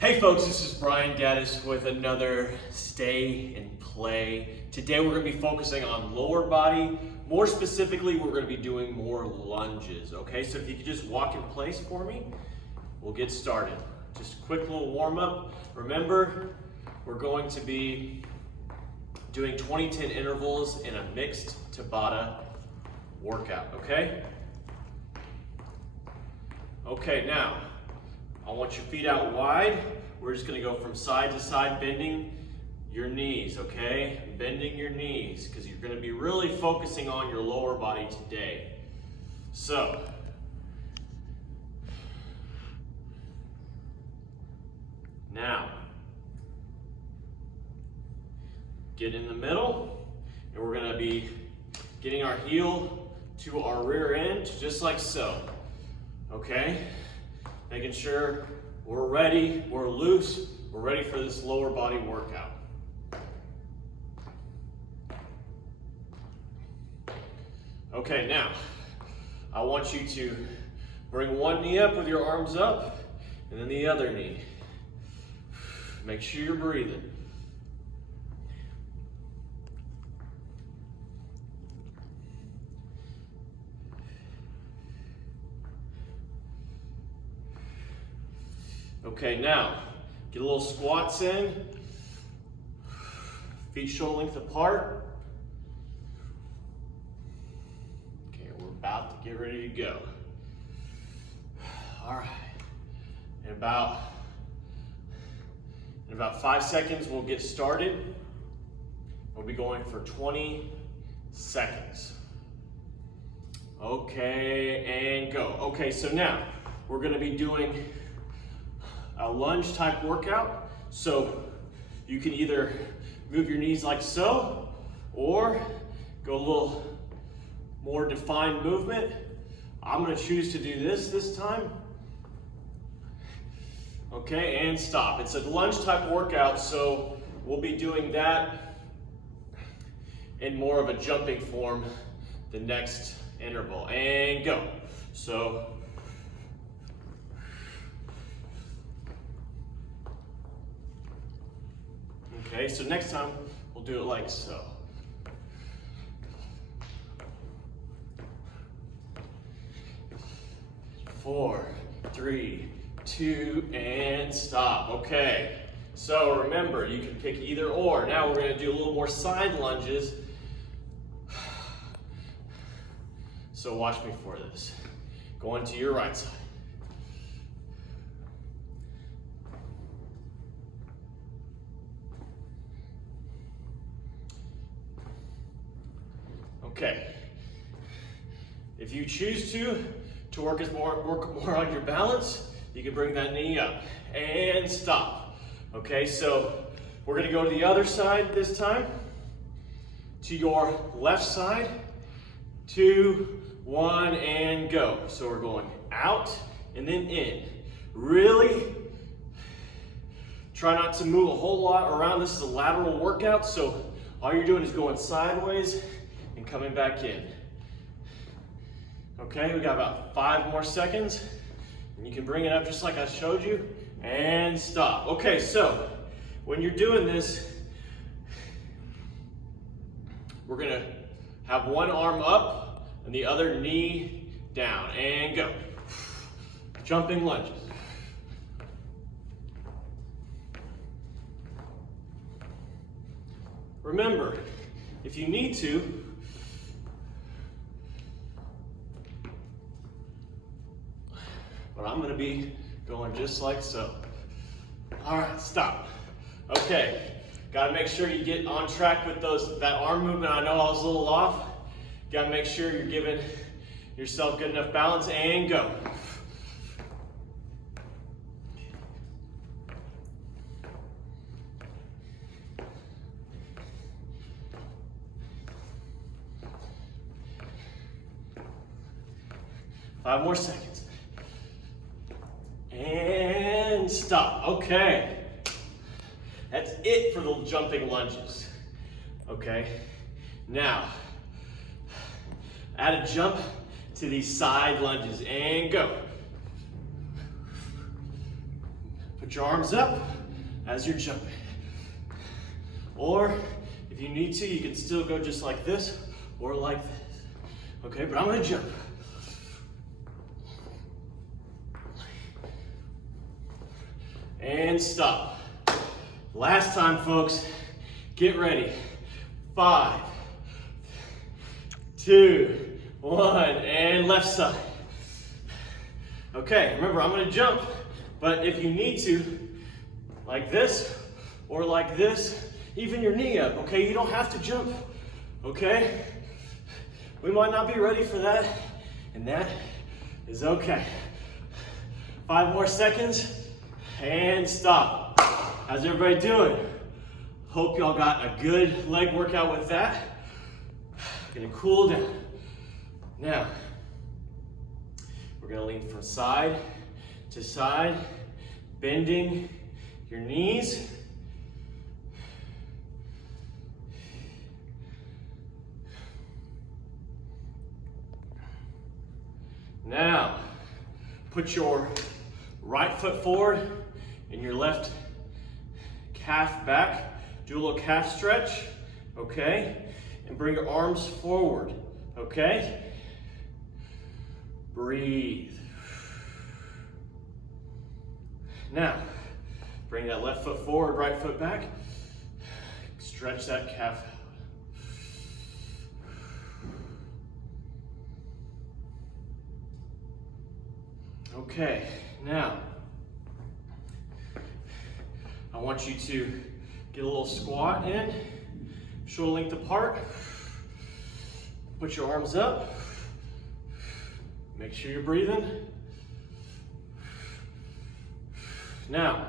Hey folks, this is Brian Gaddis with another Stay and Play. Today we're going to be focusing on lower body. More specifically, we're going to be doing more lunges, okay? So if you could just walk in place for me, we'll get started. Just a quick little warm up. Remember, we're going to be doing 20-10 intervals in a mixed Tabata workout, okay? Okay, now, I want your feet out wide. We're just gonna go from side to side, bending your knees, okay? Bending your knees, because you're gonna be really focusing on your lower body today. So, now, get in the middle, and we're gonna be getting our heel to our rear end, just like so, okay? Making sure we're ready, we're loose, we're ready for this lower body workout. Okay, now, I want you to bring one knee up with your arms up, and then the other knee. Make sure you're breathing. Okay, now, get a little squats in, feet shoulder length apart. Okay, we're about to get ready to go. All right, in about 5 seconds, we'll get started. We'll be going for 20 seconds. Okay, and go. Okay, so now, we're gonna be doing a lunge type workout. So you can either move your knees like so, or go a little more defined movement. I'm gonna choose to do this time. Okay, and stop. It's a lunge type workout, so we'll be doing that in more of a jumping form the next interval. And go. So, okay, so next time we'll do it like so. Four, three, two, and stop. Okay, so remember, you can pick either or. Now we're gonna do a little more side lunges. So watch me for this. Going to your right side. Okay, if you choose to work more on your balance, you can bring that knee up and stop. Okay, so we're gonna go to the other side this time. To your left side, 2, 1, and go. So we're going out and then in. Really try not to move a whole lot around. This is a lateral workout, so all you're doing is going sideways and coming back in. Okay, we got about 5 more seconds. And you can bring it up just like I showed you, and stop. Okay, so when you're doing this, we're gonna have one arm up and the other knee down, and go. Jumping lunges. Remember, if you need to, but I'm gonna be going just like so. All right, stop. Okay, gotta make sure you get on track with that arm movement. I know I was a little off. Gotta make sure you're giving yourself good enough balance, and go. Five more seconds. And stop. Okay. That's it for the jumping lunges. Okay. Now, add a jump to these side lunges and go. Put your arms up as you're jumping. Or if you need to, you can still go just like this or like this. Okay, but I'm gonna jump. And stop. Last time, folks. Get ready. 5, 2, 1, and left side. Okay, remember I'm gonna jump, but if you need to, like this or like this, even your knee up, okay? You don't have to jump, okay? We might not be ready for that, and that is okay. 5 more seconds, and stop. How's everybody doing? Hope y'all got a good leg workout with that. Gonna cool down. Now, we're gonna lean from side to side, bending your knees. Now, put your right foot forward and your left calf back. Do a little calf stretch, okay? And bring your arms forward, okay? Breathe. Now, bring that left foot forward, right foot back. Stretch that calf out. Okay, now, I want you to get a little squat in, shoulder length apart. Put your arms up. Make sure you're breathing. Now,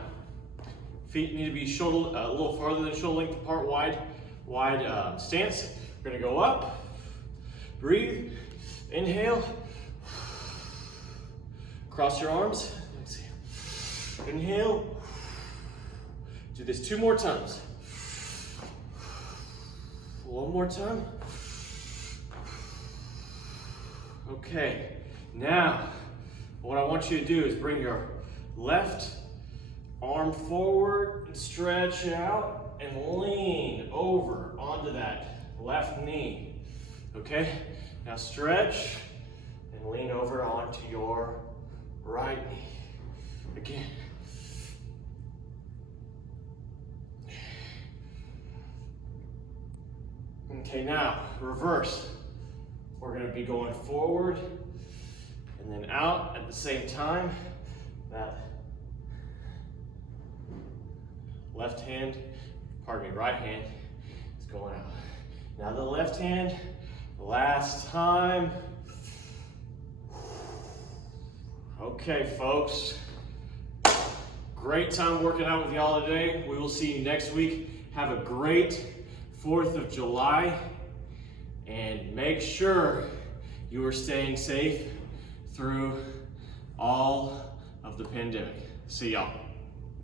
feet need to be shoulder a little farther than shoulder length apart, wide stance. We're gonna go up, breathe, inhale, cross your arms, exhale, inhale. Do this 2 more times. 1 more time. Okay, now what I want you to do is bring your left arm forward and stretch out and lean over onto that left knee. Okay, now stretch and lean over onto your right knee. Again. Okay, now reverse. We're going to be going forward and then out at the same time. That left hand, right hand is going out. Now the left hand, last time. Okay, folks. Great time working out with y'all today. We will see you next week. Have a great 4th of July, and make sure you are staying safe through all of the pandemic. See y'all.